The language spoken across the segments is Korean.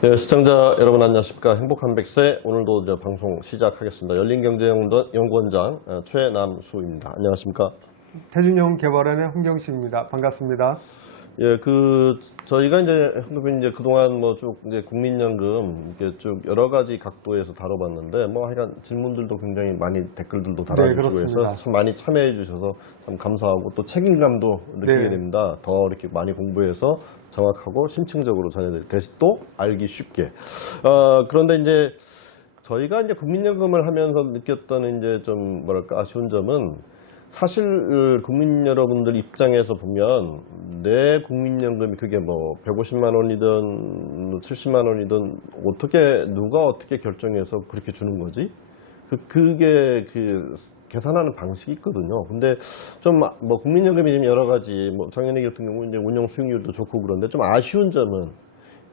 네, 시청자 여러분 안녕하십니까. 행복한 100세 오늘도 이제 방송 시작하겠습니다. 열린경제연구원장 최남수입니다. 안녕하십니까. 태준용 개발원의 홍경식입니다. 반갑습니다. 예, 저희가 이제 그동안 쭉 이제 국민연금 이렇게 쭉 여러 가지 각도에서 다뤄봤는데 하여간 질문들도 굉장히 많이 댓글들도 달아주시고 해서 참 많이 참여해 주셔서 참 감사하고 또 책임감도 느끼게 됩니다. 더 이렇게 많이 공부해서 정확하고 심층적으로 전해드릴 대신 또 알기 쉽게. 그런데 이제 저희가 이제 국민연금을 하면서 느꼈던 이제 좀 뭐랄까 아쉬운 점은 사실 국민 여러분들 입장에서 보면 내 국민연금이 그게 150만 원이든 70만 원이든 누가 어떻게 결정해서 그렇게 주는 거지? 그게 계산하는 방식이 있거든요. 근데 좀 국민연금이 지금 여러 가지 작년에 같은 경우 이제 운영 수익률도 좋고 그런데 좀 아쉬운 점은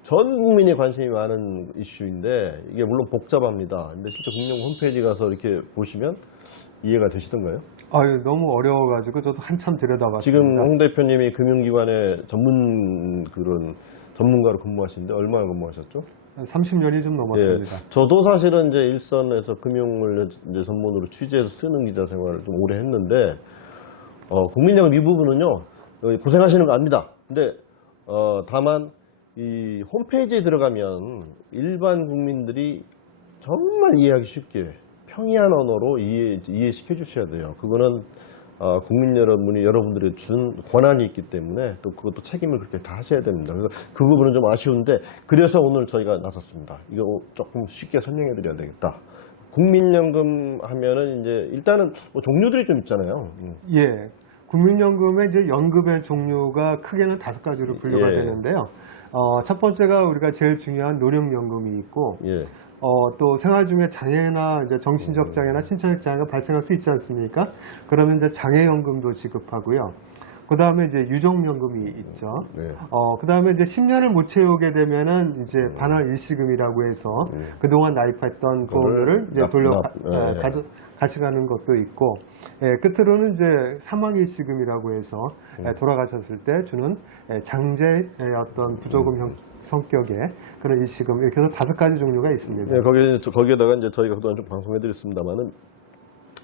전 국민이 관심이 많은 이슈인데 이게 물론 복잡합니다. 근데 실제 국민연금 홈페이지 가서 이렇게 보시면 이해가 되시던가요? 너무 어려워가지고 저도 한참 들여다봤습니다. 지금 홍 대표님이 금융기관의 전문가로 근무하시는데 얼마나 근무하셨죠? 한 30년이 좀 넘었습니다. 예, 저도 사실은 이제 일선에서 금융을 이제 전문으로 취재해서 쓰는 기자 생활을 좀 오래 했는데 국민연금 이 부분은요 고생하시는 거 압니다. 근데 다만 이 홈페이지에 들어가면 일반 국민들이 정말 이해하기 쉽게 평이한 언어로 이해시켜 주셔야 돼요. 그거는 국민 여러분들이 준 권한이 있기 때문에 또 그것도 책임을 그렇게 다 하셔야 됩니다. 그래서 그 부분은 좀 아쉬운데 그래서 오늘 저희가 나섰습니다. 이거 조금 쉽게 설명해 드려야 되겠다. 국민연금 하면은 이제 일단은 종류들이 좀 있잖아요. 예. 국민연금의 이제 연금의 종류가 크게는 5가지로 분류가 되는데요. 첫 번째가 우리가 제일 중요한 노령연금이 있고, 또 생활 중에 장애나 이제 정신적 장애나 신체적 장애가 발생할 수 있지 않습니까? 그러면 이제 장애연금도 지급하고요. 그 다음에 이제 유족연금이 있죠. 그 다음에 이제 10년을 못 채우게 되면은 이제 반환 일시금이라고 해서 그동안 나입했던 보험료를 이제 가져가는 것도 있고, 끝으로는 이제 사망일시금이라고 해서 돌아가셨을 때 주는 장제의 어떤 부조금 성격의 그런 일시금, 이렇게 해서 5가지 종류가 있습니다. 네, 거기에다가 이제 저희가 그동안 좀 방송해드렸습니다만은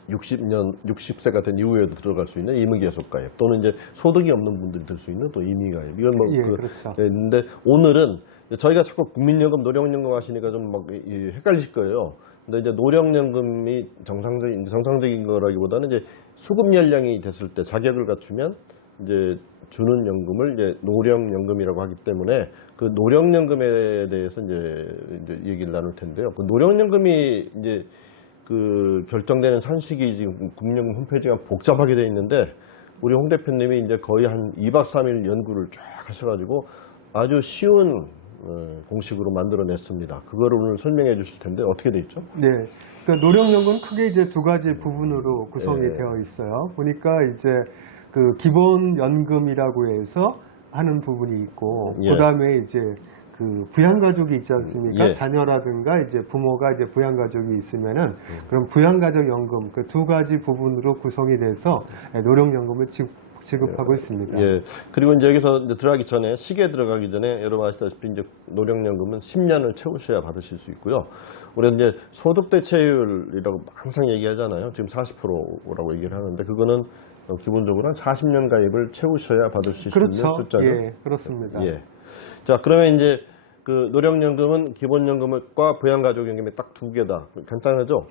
60세가 된 이후에도 들어갈 수 있는 임의계속가입 또는 이제 소득이 없는 분들이 들 수 있는 또 임의가입 이건 그렇죠. 있는데 오늘은 저희가 자꾸 국민연금, 노령연금 하시니까 좀 헷갈리실 거예요. 근데 이제 노령연금이 정상적인 거라기보다는 이제 수급 연령이 됐을 때 자격을 갖추면 이제 주는 연금을 이제 노령연금이라고 하기 때문에 그 노령연금에 대해서 이제 얘기를 나눌 텐데요. 그 노령연금이 이제 결정되는 산식이 지금 국민연금 홈페이지가 복잡하게 되어 있는데 우리 홍 대표님이 이제 거의 한 2박 3일 연구를 쫙 하셔가지고 아주 쉬운 공식으로 만들어냈습니다. 그거를 오늘 설명해 주실 텐데 어떻게 돼 있죠? 네. 그러니까 노령연금은 크게 이제 2가지 부분으로 구성이 되어 있어요. 보니까 이제 그 기본연금이라고 해서 하는 부분이 있고, 그 다음에 이제 그 부양가족이 있지 않습니까? 자녀라든가 이제 부모가 이제 부양가족이 있으면은 그럼 부양가족연금 그 2가지 부분으로 구성이 돼서 노령연금을 지급하고 있습니다. 그리고 이제 여기서 들어가기 전에 시기에 들어가기 전에 여러분 아시다시피 이제 노령연금은 10년을 채우셔야 받으실 수 있고요. 우리가 이제 소득 대체율이라고 항상 얘기하잖아요. 지금 40%라고 얘기를 하는데 그거는 기본적으로 한 40년 가입을 채우셔야 받을 수 있는 숫자죠. 예, 그렇습니다. 자, 그러면 이제 그 노령연금은 기본연금과 부양가족연금이 딱 2개다. 간단하죠?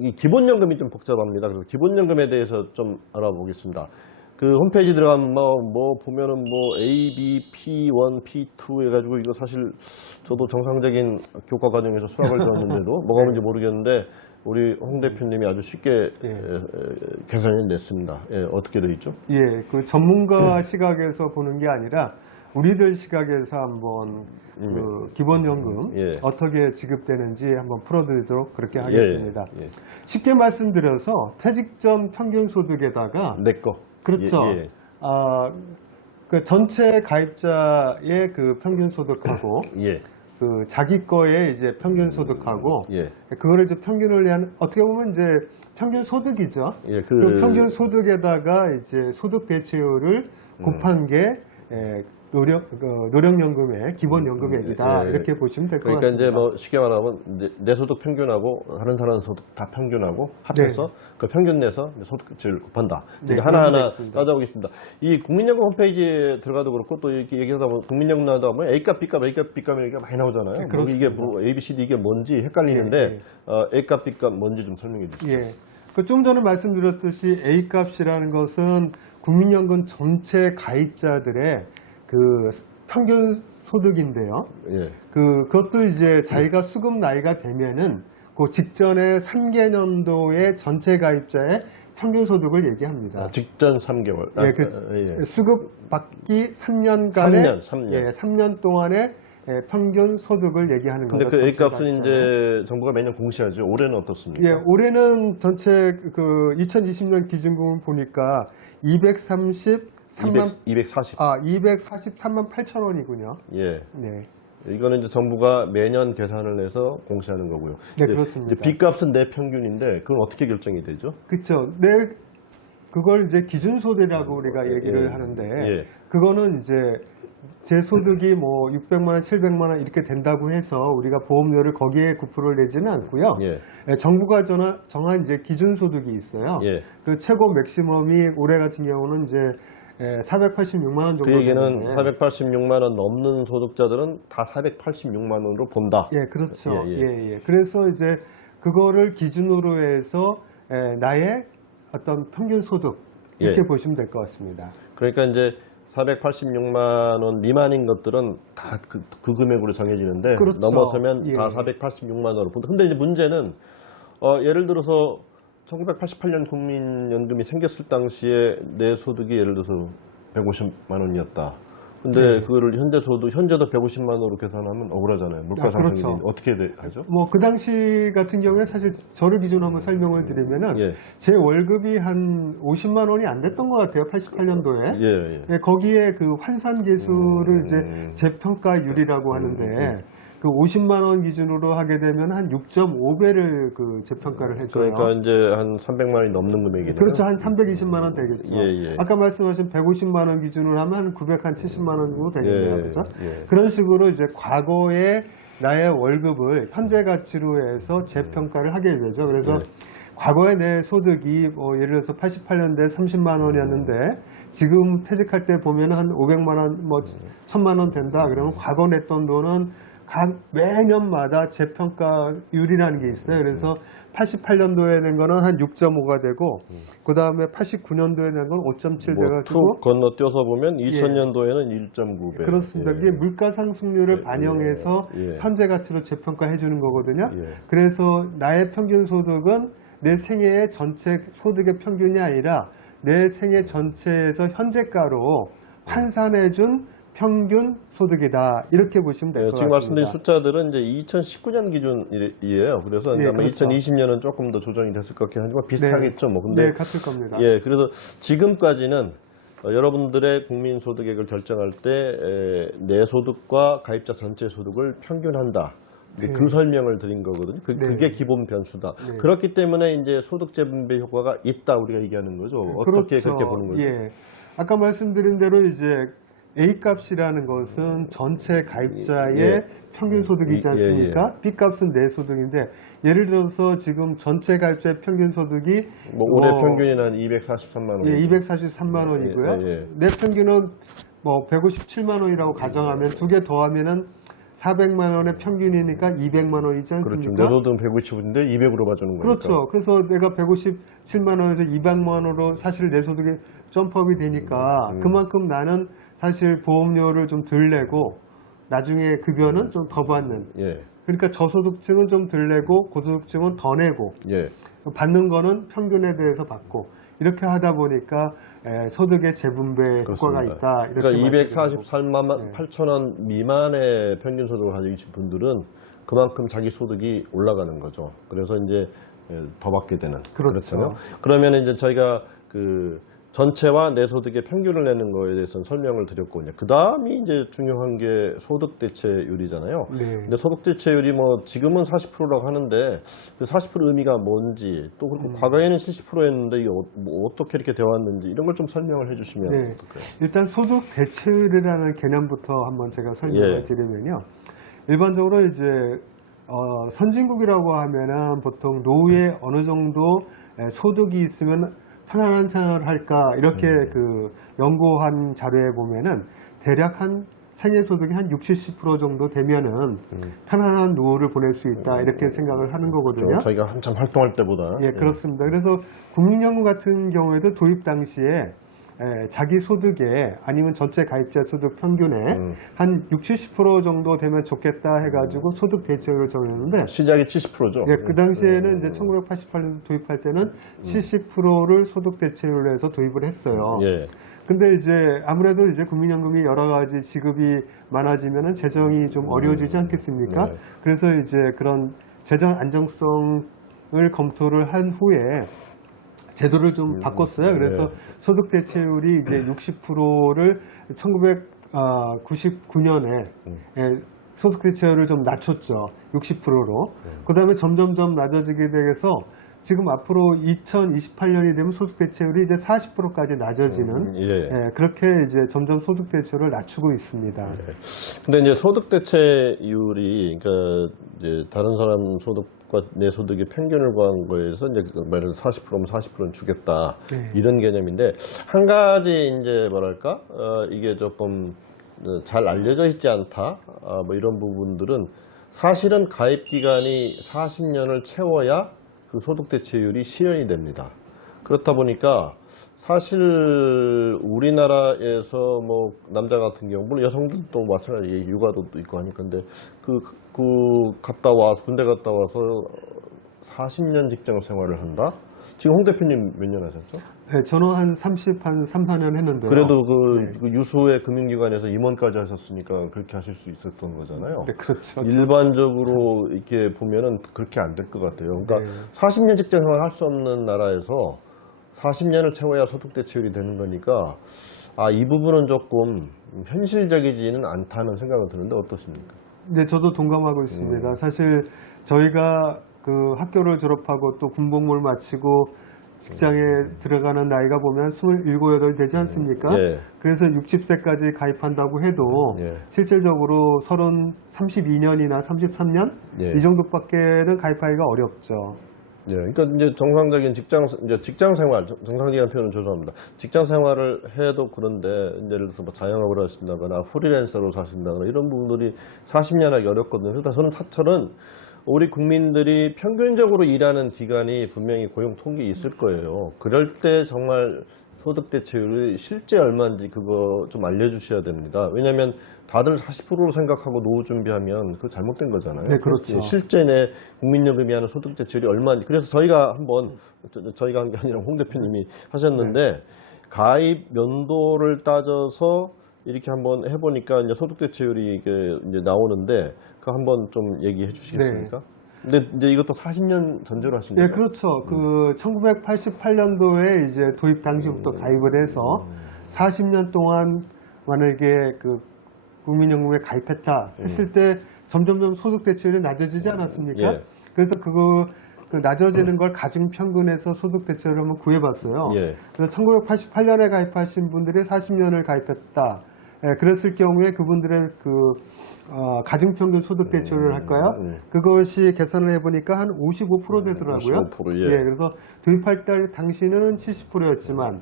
이 기본연금이 좀 복잡합니다. 그래서 기본연금에 대해서 좀 알아보겠습니다. 그 홈페이지 들어가면 보면은 A, B, P1, P2 해가지고 이거 사실 저도 정상적인 교과 과정에서 수학을 배웠는데도 뭐가 뭔지 모르겠는데 우리 홍 대표님이 아주 쉽게 계산해 냈습니다. 어떻게 되어 있죠? 그 전문가 시각에서 보는 게 아니라 우리들 시각에서 한번 그 기본연금 어떻게 지급되는지 한번 풀어드리도록 그렇게 하겠습니다. 쉽게 말씀드려서 퇴직 전 평균 소득에다가 내 거. 그렇죠. 그 전체 가입자의 그 평균 소득하고 그 자기 거에 이제 평균 소득하고 그거를 이제 평균을 내는 어떻게 보면 이제 평균 소득이죠. 그 평균 소득에다가 이제 소득 대체율을 곱한 게 노령연금의 기본연금액이다. 예. 이렇게 보시면 될 것 그러니까 같습니다. 이제 뭐 쉽게 말하면 내 소득 평균하고 다른 사람 소득 다 평균하고 합해서 그 평균 내서 소득을 곱한다. 네, 하나하나 그런 게 있습니다. 따져보겠습니다. 이 국민연금 홈페이지에 들어가도 그렇고 또 이렇게 얘기하다 보면 국민연금 나오다 보면 A값, B값, A값, B값 이렇게 많이 나오잖아요. 네, 뭐 이게 뭐 A, B, C, D 이게 뭔지 헷갈리는데 A값, B값 뭔지 좀 설명해 주시죠. 예. 그 좀 전에 말씀드렸듯이 A값이라는 것은 국민연금 전체 가입자들의 그 평균 소득인데요. 예. 그것도 이제 자기가 수급 나이가 되면은 그 직전에 3개년도의 전체 가입자의 평균 소득을 얘기합니다. 직전 3개월. 예, 수급 받기 3년간의 3년. 예, 3년 동안의 평균 소득을 얘기하는 거죠. 근데 그 A값은 이제 정부가 매년 공시하죠. 올해는 어떻습니까? 예, 올해는 전체 그 2020년 기준금을 보니까 243만 8천 원이군요. 예. 네. 이거는 이제 정부가 매년 계산을 해서 공시하는 거고요. 네, 그렇습니다. 이제 B값은 내 평균인데 그건 어떻게 결정이 되죠? 그렇죠. 그걸 이제 기준소득이라고 우리가 얘기를 하는데 그거는 이제 제 소득이 뭐 600만 원, 700만 원 이렇게 된다고 해서 우리가 보험료를 거기에 9%를 내지는 않고요. 정부가 정한 이제 기준소득이 있어요. 그 최고 맥시멈이 올해 같은 경우는 이제 486만 원 정도. 그 얘기는 486만 원 넘는 소득자들은 다 486만 원으로 본다. 예, 그렇죠. 그래서 이제 그거를 기준으로 해서 나의 어떤 평균 소득 이렇게 보시면 될 것 같습니다. 그러니까 이제 486만 원 미만인 것들은 다 그 금액으로 정해지는데 그렇죠. 넘어서면 다 486만 원으로 본다. 근데 이제 문제는 예를 들어서 1988년 국민연금이 생겼을 당시에 내 소득이 예를 들어서 150만 원이었다. 근데 그거를 현재도 150만 원으로 계산하면 억울하잖아요. 물가 상승이 그렇죠. 어떻게 하죠? 뭐 그 당시 같은 경우에 사실 저를 기준으로 한번 설명을 드리면은 제 월급이 한 50만 원이 안 됐던 것 같아요. 88년도에. 거기에 그 환산 계수를 이제 재평가율이라고 하는데 그 50만 원 기준으로 하게 되면 한 6.5배를 그 재평가를 해줘요. 그러니까 이제 한 300만 원이 넘는 금액이네요. 그렇죠. 한 320만 원 되겠죠. 아까 말씀하신 150만 원 기준으로 하면 한 970만 원 정도 되겠네요. 그렇죠? 그런 식으로 이제 과거에 나의 월급을 현재 가치로 해서 재평가를 하게 되죠. 그래서 과거에 내 소득이 뭐 예를 들어서 88년도에 30만 원이었는데 지금 퇴직할 때 보면 한 500만 원, 뭐 1000만 원 된다. 그러면 과거 냈던 돈은 각 매년마다 재평가율이라는 게 있어요. 그래서 88년도에 낸 거는 한 6.5가 되고 그 다음에 89년도에 낸 건 5.7 돼가지고 툭 건너뛰어서 보면 2000년도에는 1.9배. 그렇습니다. 그게 물가 상승률을 반영해서 현재 가치로 재평가해 주는 거거든요. 그래서 나의 평균 소득은 내 생애의 전체 소득의 평균이 아니라 내 생애 전체에서 현재가로 환산해 준 평균 소득이다. 이렇게 보시면 될 것 같습니다. 지금 말씀드린 숫자들은 이제 2019년 기준이에요. 그래서 아마 그렇죠. 2020년은 조금 더 조정이 됐을 것 같긴 하지만 비슷하겠죠. 뭐. 근데 같을 겁니다. 그래서 지금까지는 여러분들의 국민 소득액을 결정할 때 내 소득과 가입자 전체 소득을 평균한다. 그 설명을 드린 거거든요. 그게 기본 변수다. 그렇기 때문에 이제 소득 재분배 효과가 있다 우리가 얘기하는 거죠. 어떻게 그렇게 보는 거죠? 아까 말씀드린 대로 이제 A값이라는 것은 전체 가입자의 평균 소득이지 않습니까? B값은 내 소득인데 예를 들어서 지금 전체 가입자의 평균 소득이 올해 평균이 한 243만 원. 243만 원이고요. 내 평균은 뭐 157만 원이라고 가정하면 두 개 더하면은 400만 원의 평균이니까 200만 원이지 않습니까? 그렇죠. 내 소득은 150인데 200으로 봐주는 거니까. 그렇죠. 그래서 내가 157만 원에서 200만 원으로 사실 내 소득이 점프업이 되니까 그만큼 나는 사실 보험료를 좀 덜 내고 나중에 급여는 좀 더 받는. 그러니까 저소득층은 좀 덜 내고 고소득층은 더 내고 받는 거는 평균에 대해서 받고 이렇게 하다 보니까 소득의 재분배 효과가 있다. 이렇게 그러니까 243만 8천 원 미만의 평균 소득을 가지고 계신 분들은 그만큼 자기 소득이 올라가는 거죠. 그래서 이제 더 받게 되는. 그렇죠. 그러면 이제 저희가 그 전체와 내 소득의 평균을 내는 거에 대해서는 설명을 드렸고, 그 다음이 이제 중요한 게 소득 대체율이잖아요. 네. 근데 소득 대체율이 뭐 지금은 40%라고 하는데 그 40% 의미가 뭔지, 또 그리고 과거에는 70%였는데 이게 뭐 어떻게 이렇게 되어 왔는지 이런 걸 좀 설명을 해주시면 네. 어떨까요? 일단 소득 대체율이라는 개념부터 한번 제가 설명을 예. 드리면요. 일반적으로 이제 선진국이라고 하면은 보통 노후에 어느 정도 소득이 있으면 편안한 생활을 할까 이렇게 그 연구한 자료에 보면은 대략 한 생애 소득이 한 60, 70% 정도 되면은 편안한 노후를 보낼 수 있다 이렇게 생각을 하는 거거든요. 저희가 한참 활동할 때보다. 예, 그렇습니다. 그래서 국민연금 같은 경우에도 도입 당시에 자기 소득에 아니면 전체 가입자 소득 평균에 한 60, 70% 정도 되면 좋겠다 해가지고 소득 대체율을 정했는데 시작이 70%죠. 예, 그 당시에는 이제 1988년 도입할 때는 70%를 소득 대체율로 해서 도입을 했어요. 예. 근데 이제 아무래도 이제 국민연금이 여러 가지 지급이 많아지면은 재정이 좀 어려워지지 않겠습니까? 네. 그래서 이제 그런 재정 안정성을 검토를 한 후에 제도를 좀 바꿨어요. 그래서 소득 대체율이 이제 60%를 1999년에 소득 대체율을 좀 낮췄죠. 60%로. 그 다음에 점점점 낮아지게 돼서 지금 앞으로 2028년이 되면 소득 대체율이 이제 40%까지 낮아지는 그렇게 이제 점점 소득 대체율을 낮추고 있습니다. 근데 이제 소득 대체율이 그러니까 이제 다른 사람 소득과 내 소득의 평균을 구한 거에서 이제 말을 40%면 40%는 주겠다 이런 개념인데 한 가지 이제 뭐랄까 이게 조금 잘 알려져 있지 않다 뭐 이런 부분들은 사실은 가입 기간이 40년을 채워야 그 소득 대체율이 시현이 됩니다. 그렇다 보니까 사실 우리나라에서 뭐 남자 같은 경우 물론 여성들도 마찬가지 육아도 있고 하니까 근데 그 갔다 와서 군대 갔다 와서 40년 직장 생활을 한다? 지금 홍 대표님 몇 년 하셨죠? 네, 저는 한 3, 4년 했는데요. 그래도 그 유수의 금융기관에서 임원까지 하셨으니까 그렇게 하실 수 있었던 거잖아요. 네, 그렇죠. 일반적으로 이렇게 보면은 그렇게 안 될 것 같아요. 그러니까 40년 직장 생활 할 수 없는 나라에서 40년을 채워야 소득 대체율이 되는 거니까 이 부분은 조금 현실적이지는 않다는 생각은 드는데 어떠십니까? 네, 저도 동감하고 있습니다. 사실 저희가 그 학교를 졸업하고 또 군복무를 마치고 직장에 들어가는 나이가 보면 27, 8 되지 않습니까? 그래서 60세까지 가입한다고 해도 실질적으로 32년이나 33년 이 정도밖에는 가입하기가 어렵죠. 그러니까 이제 정상적인 직장 생활, 정상적인 표현은 죄송합니다. 직장 생활을 해도 그런데 예를 들어서 뭐 자영업을 하신다거나 프리랜서로 사신다거나 이런 부분들이 40년 하기 어렵거든요. 그래서 저는 우리 국민들이 평균적으로 일하는 기간이 분명히 고용 통계에 있을 거예요. 그럴 때 정말 소득 대체율이 실제 얼마인지 그거 좀 알려주셔야 됩니다. 왜냐하면 다들 40%로 생각하고 노후 준비하면 그거 잘못된 거잖아요. 네, 그렇죠. 실제 내 국민연금이 하는 소득 대체율이 얼마인지. 그래서 저희가 저희가 한 게 아니라 홍 대표님이 하셨는데 가입 연도를 따져서 이렇게 한번 해보니까 이제 소득 대체율이 이제 나오는데 그거 한번 좀 얘기해 주시겠습니까? 근데 이제 이것도 40년 전제로 하신 거예요? 네, 그렇죠. 그 1988년도에 이제 도입 당시부터 가입을 해서 40년 동안 만약에 그 국민연금에 가입했다 했을 때 점점점 소득 대체율이 낮아지지 않았습니까? 그래서 그 낮아지는 걸 가중 평균해서 소득 대체율을 한번 구해봤어요. 그래서 1988년에 가입하신 분들이 40년을 가입했다. 그랬을 경우에 그분들의 그 가중평균 소득 대체율을 할까요? 그것이 계산을 해보니까 한 55% 되더라고요. 55%, 그래서 도입할 때 당시는 70%였지만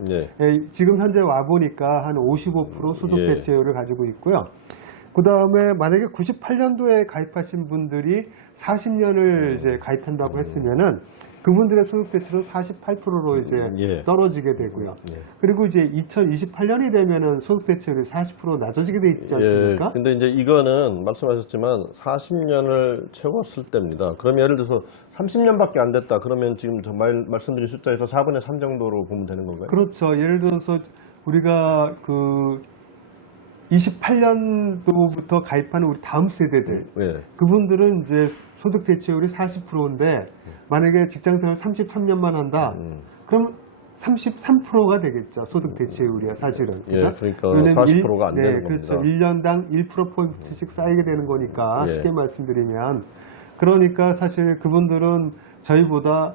지금 현재 와 보니까 한 55% 소득 대체율을 가지고 있고요. 그 다음에 만약에 98년도에 가입하신 분들이 40년을 이제 가입한다고 했으면은 그분들의 소득 대체율은 48%로 이제 떨어지게 되고요. 그리고 이제 2028년이 되면은 소득 대체율이 40% 낮아지게 돼 있지 않습니까? 근데 이제 이거는 말씀하셨지만 40년을 채웠을 때입니다. 그럼 예를 들어서 30년밖에 안 됐다. 그러면 지금 저 말씀드린 숫자에서 4분의 3 정도로 보면 되는 건가요? 그렇죠. 예를 들어서 우리가 그 28년도부터 가입하는 우리 다음 세대들 그분들은 이제 소득 대체율이 40%인데 만약에 직장생활 33년만 한다 그럼 33%가 되겠죠. 소득 대체율이야 사실은. 예, 그러니까 40%가 안 되는 그렇죠. 겁니다. 1년당 1%포인트씩 쌓이게 되는 거니까 예. 쉽게 말씀드리면 그러니까 사실 그분들은 저희보다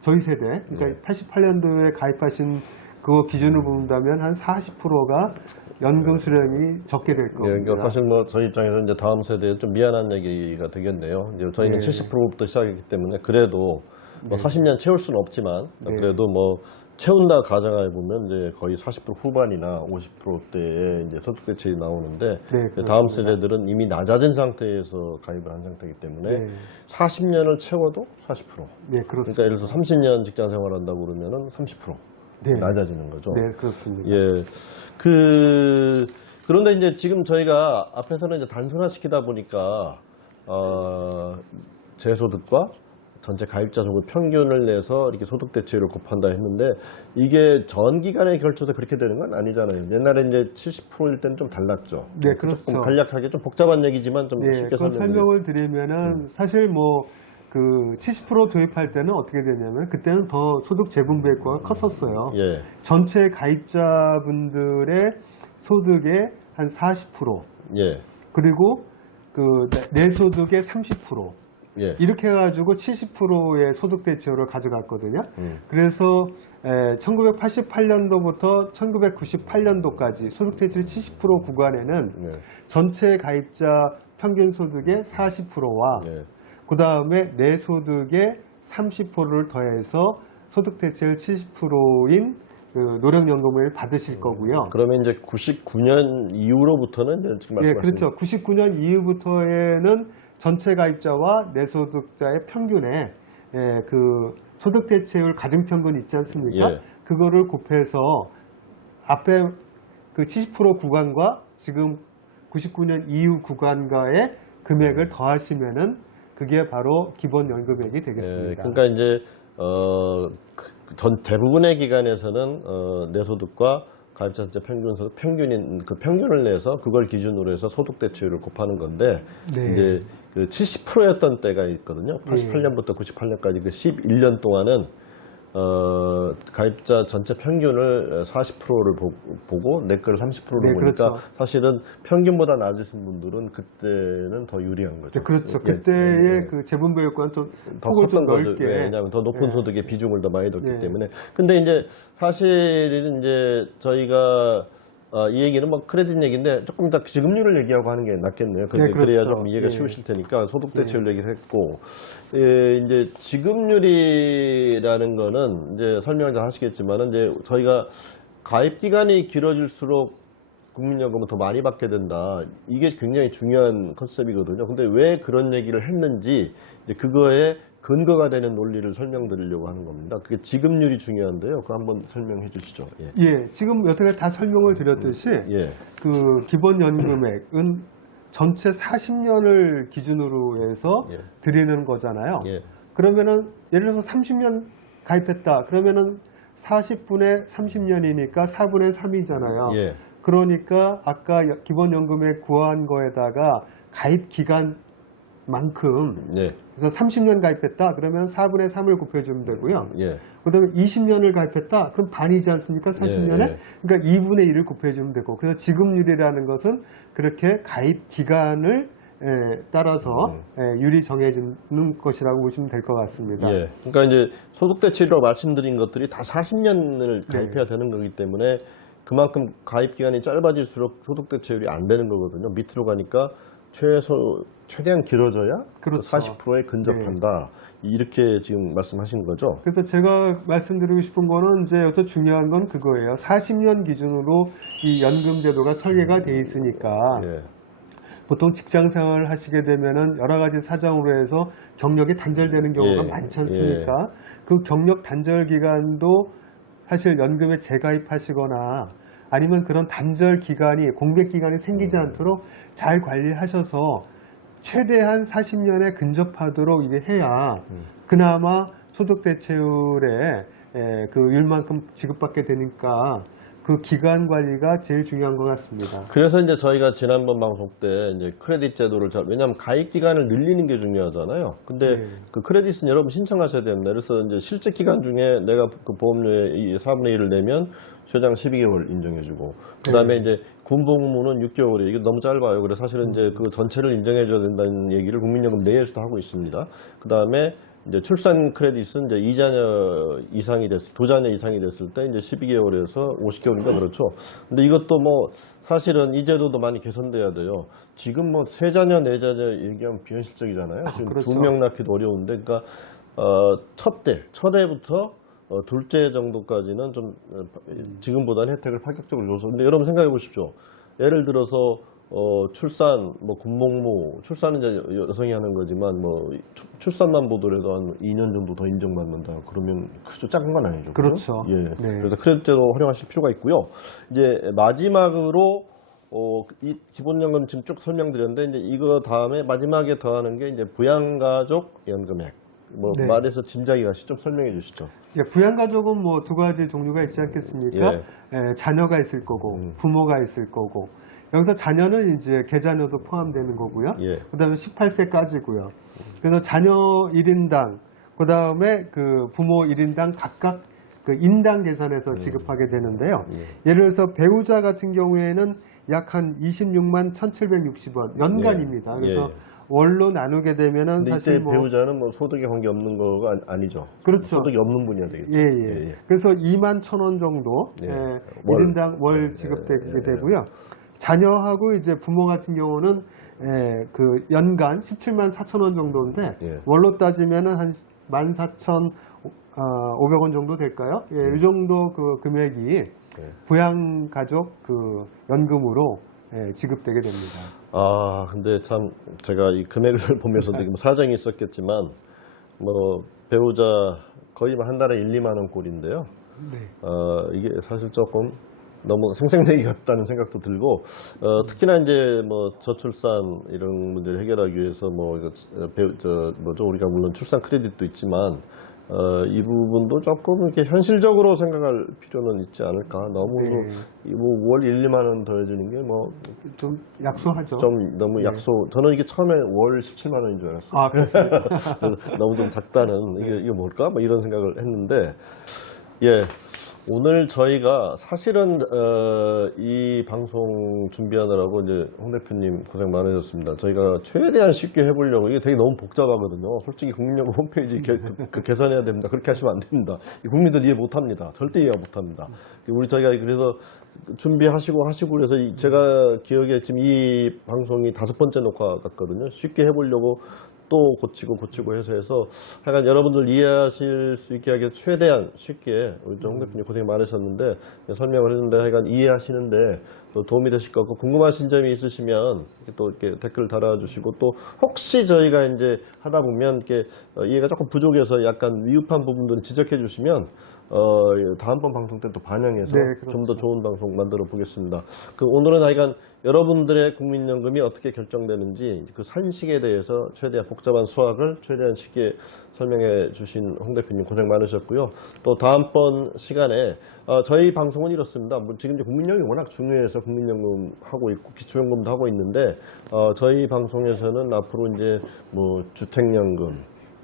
저희 세대 그러니까 88년도에 가입하신 그거 기준으로 본다면 한 40%가 연금 수령이 적게 될 겁니다. 예, 그러니까 사실 뭐 저희 입장에서 이제 다음 세대에 좀 미안한 얘기가 되겠네요. 이제 저희는 70%부터 시작했기 때문에 그래도 뭐 40년 채울 수는 없지만 그래도 뭐 채운다 가정해 보면 이제 거의 40% 후반이나 50%대의 이제 소득 대체율이 나오는데 다음 세대들은 이미 낮아진 상태에서 가입을 한 상태이기 때문에 40년을 채워도 40%. 네, 그렇습니다. 그러니까 예를 들어서 30년 직장 생활한다고 그러면은 30%. 낮아지는 거죠. 네, 그렇습니다. 예. 그런데 이제 지금 저희가 앞에서는 이제 단순화시키다 보니까, 재소득과 전체 가입자 소득 평균을 내서 이렇게 소득 대체율을 곱한다 했는데 이게 전 기간에 걸쳐서 그렇게 되는 건 아니잖아요. 옛날에 이제 70%일 때는 좀 달랐죠. 네, 그렇죠. 조금 간략하게 좀 복잡한 얘기지만 좀 쉽게 설명을 드리면은 사실 뭐 그 70% 도입할 때는 어떻게 되냐면 그때는 더 소득 재분배효과가 컸었어요. 예. 전체 가입자분들의 소득의 한 40%, 예. 그리고 그 내소득의 30%. 예. 이렇게 해가지고 70%의 소득 대체율을 가져갔거든요. 그래서 1988년도부터 1998년도까지 소득 대체율 70% 구간에는 전체 가입자 평균 소득의 40%와 그 다음에 내소득의 30%를 더해서 소득 대체율 70%인 그 노령연금을 받으실 거고요. 그러면 이제 99년 이후로부터는 이제 지금 말씀하신 그렇죠. 99년 이후부터에는 전체 가입자와 내소득자의 평균에 그 소득 대체율 가중평균 있지 않습니까? 그거를 곱해서 앞에 그 70% 구간과 지금 99년 이후 구간과의 금액을 더하시면은 그게 바로 기본 연금액이 되겠습니다. 그러니까 이제 전 대부분의 기관에서는 내소득과 가입자 전체 평균 소득 평균인 그 평균을 내서 그걸 기준으로 해서 소득 대체율을 곱하는 건데 이제 그 70%였던 때가 있거든요. 88년부터 98년까지 그 11년 동안은 가입자 전체 평균을 40%를 보고 내 거를 30%를 보니까 사실은 평균보다 낮으신 분들은 그때는 더 유리한 거죠. 그렇죠. 그때의 그 재분배 효과는 좀 더 컸던 거죠. 왜냐하면 더 높은 소득의 비중을 더 많이 뒀기 때문에. 근데 이제 사실은 이제 저희가 이 얘기는 뭐 크레딧 얘기인데 조금 이따 지급률을 얘기하고 하는 게 낫겠네요. 그래야 좀 이해가 쉬우실 테니까 소득 대체율 얘기를 했고, 이제 지급률이라는 거는 이제 설명을 다 하시겠지만은 이제 저희가 가입 기간이 길어질수록 국민연금을 더 많이 받게 된다. 이게 굉장히 중요한 컨셉이거든요. 근데 왜 그런 얘기를 했는지 이제 그거에 근거가 되는 논리를 설명드리려고 하는 겁니다. 그게 지급률이 중요한데요. 그거 한번 설명해 주시죠. 지금 여태까지 다 설명을 드렸듯이 그 기본연금액은 전체 40년을 기준으로 해서 드리는 거잖아요. 그러면은 예를 들어서 30년 가입했다. 그러면은 40분의 30년이니까 4분의 3이잖아요. 그러니까 아까 기본연금액 구한 거에다가 가입 기간 만큼 그래서 30년 가입했다 그러면 4분의 3을 곱해주면 되고요. 그 다음에 20년을 가입했다 그럼 반이지 않습니까? 40년에 그러니까 2분의 1을 곱해주면 되고 그래서 지급률이라는 것은 그렇게 가입 기간을 따라서 율이 정해지는 것이라고 보시면 될 것 같습니다. 그러니까 이제 소득대체율로 말씀드린 것들이 다 40년을 가입해야 되는 거기 때문에 그만큼 가입 기간이 짧아질수록 소득대체율이 안 되는 거거든요. 밑으로 가니까 최대한 길어져야 40%에 근접한다. 이렇게 지금 말씀하신 거죠. 그래서 제가 말씀드리고 싶은 거는 이제 여기서 중요한 건 그거예요. 40년 기준으로 이 연금 제도가 설계가 돼 있으니까 보통 직장 생활을 하시게 되면은 여러 가지 사정으로 해서 경력이 단절되는 경우가 많지 않습니까? 그 경력 단절 기간도 사실 연금에 재가입하시거나 아니면 그런 단절 기간이 공백 기간이 생기지 않도록 잘 관리하셔서 최대한 40년에 근접하도록 이게 해야 그나마 소득 대체율에 그 율만큼 지급받게 되니까 그 그 기간 관리가 제일 중요한 것 같습니다. 그래서 이제 저희가 지난번 방송 때 이제 크레딧 제도를 왜냐하면 가입 기간을 늘리는 게 중요하잖아요. 근데 네. 그 크레딧은 여러분 신청하셔야 됩니다. 그래서 이제 실제 기간 중에 내가 그 보험료의 4분의 1을 내면 최장 12개월 인정해주고, 그 다음에 이제 군복무는 6개월이에요. 이게 너무 짧아요. 그래서 사실은 이제 그 전체를 인정해줘야 된다는 얘기를 국민연금 내에서도 하고 있습니다. 그 다음에 이제 출산 크레딧은 이제 2자녀 이상이 됐을, 2자녀 이상이 됐을 때 이제 12개월에서 50개월이니까 그렇죠. 근데 이것도 뭐 사실은 이 제도도 많이 개선돼야 돼요. 지금 뭐 3자녀, 4자녀 얘기하면 비현실적이잖아요. 지금 그렇죠. 2명 낳기도 어려운데, 그러니까 첫 해부터 둘째 정도까지는 좀 지금보다는 혜택을 파격적으로 줘서. 근데 여러분 생각해 보십시오. 예를 들어서 출산, 뭐 군복무, 출산은 이제 여성이 하는 거지만 뭐 출산만 보더라도 한 2년 정도 더 인정받는다. 그러면 그저 작은 건 아니죠. 그렇죠. 예. 네. 그래서 크레딧 제도 활용하실 필요가 있고요. 이제 마지막으로 이 기본연금 지금 쭉 설명드렸는데, 이제 이거 다음에 마지막에 더하는 게 이제 부양가족 연금액. 뭐 네. 말해서 짐작이 가시 좀 설명해 주시죠. 부양가족은 뭐 2가지 종류가 있지 않겠습니까? 예. 자녀가 있을 거고 부모가 있을 거고, 여기서 자녀는 이제 계자녀도 포함되는 거고요. 예. 그다음에 18세까지고요. 그래서 자녀 1인당, 그다음에 그 부모 1인당 각각 그 인당 계산해서 지급하게 되는데요. 예를 들어서 배우자 같은 경우에는 약 한 26만 1,760원 연간입니다. 그래서 월로 나누게 되면은 근데 사실 이때 배우자는 뭐 소득에 관계 없는 거가 아니죠. 그렇죠. 소득이 없는 분이야 되겠죠. 예. 그래서 2만 1,000원 정도 예. 1인당 월 지급되게 되고요. 자녀하고 이제 부모 같은 경우는 그 연간 17만 4천 원 정도인데 월로 따지면은 한 14,500원 정도 될까요? 이 정도 그 금액이 부양가족 그 연금으로 지급되게 됩니다. 아, 근데 참 제가 이 금액을 보면서 되게 뭐 사정이 있었겠지만 뭐 배우자 거의 한 달에 1, 2만 원 꼴인데요. 이게 사실 조금 너무 생색내기 같다는 생각도 들고, 특히나 이제 뭐 저출산 이런 문제를 해결하기 위해서 뭐 이거 뭐죠, 우리가 물론 출산 크레딧도 있지만 이 부분도 조금 이렇게 현실적으로 생각할 필요는 있지 않을까. 너무 뭐 월 1, 2만 원 더해주는 게 뭐 좀 약소하죠. 좀 너무 약소. 저는 이게 처음에 월 17만 원인 줄 알았어요. 아, 그렇습니다. 그래서 너무 좀 작다는, 이게 뭘까? 뭐 이런 생각을 했는데, 예. 오늘 저희가 사실은 이 방송 준비하느라고 이제 홍 대표님 고생 많으셨습니다. 저희가 최대한 쉽게 해보려고, 이게 되게 너무 복잡하거든요. 솔직히 국민연금 홈페이지 개선해야 됩니다. 그렇게 하시면 안 됩니다. 국민들 이해 못합니다. 절대 이해 못합니다. 저희가 그래서 준비하시고 그래서 제가 기억에 지금 이 방송이 5번째 녹화 같거든요. 쉽게 해보려고 또 고치고 해서 하여간 여러분들 이해하실 수 있게 하기 최대한 쉽게, 우리 홍 대표님 고생 많으셨는데 설명을 했는데 하여간 이해하시는데 또 도움이 되실 것 같고, 궁금하신 점이 있으시면 또 이렇게 댓글 달아주시고, 또 혹시 저희가 이제 하다 보면 이렇게 이해가 조금 부족해서 약간 미흡한 부분들을 지적해 주시면 다음번 방송 때 또 반영해서 좀 더 좋은 방송 만들어 보겠습니다. 오늘은 하여간 여러분들의 국민연금이 어떻게 결정되는지 그 산식에 대해서 최대한 복잡한 수학을 최대한 쉽게 설명해 주신 홍 대표님 고생 많으셨고요. 또 다음번 시간에 저희 방송은 이렇습니다. 지금 이제 국민연금이 워낙 중요해서 국민연금 하고 있고 기초연금도 하고 있는데, 저희 방송에서는 앞으로 이제 뭐 주택연금,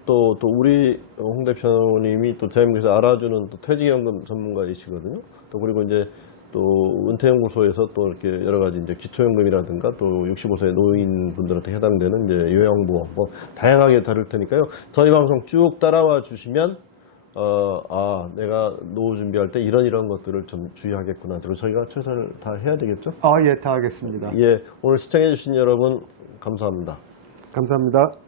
또 우리 홍 대표님이 또 대한민국에서 알아주는 또 퇴직연금 전문가이시거든요. 또 그리고 이제 또 은퇴연구소에서 또 이렇게 여러 가지 이제 기초연금이라든가 또 65세 노인분들한테 해당되는 이제 요양보험 뭐 다양하게 다룰 테니까요. 저희 방송 쭉 따라와 주시면 내가 노후 준비할 때 이런 것들을 좀 주의하겠구나. 그리고 저희가 최선을 다해야 되겠죠? 예, 다 하겠습니다. 예, 오늘 시청해 주신 여러분 감사합니다. 감사합니다.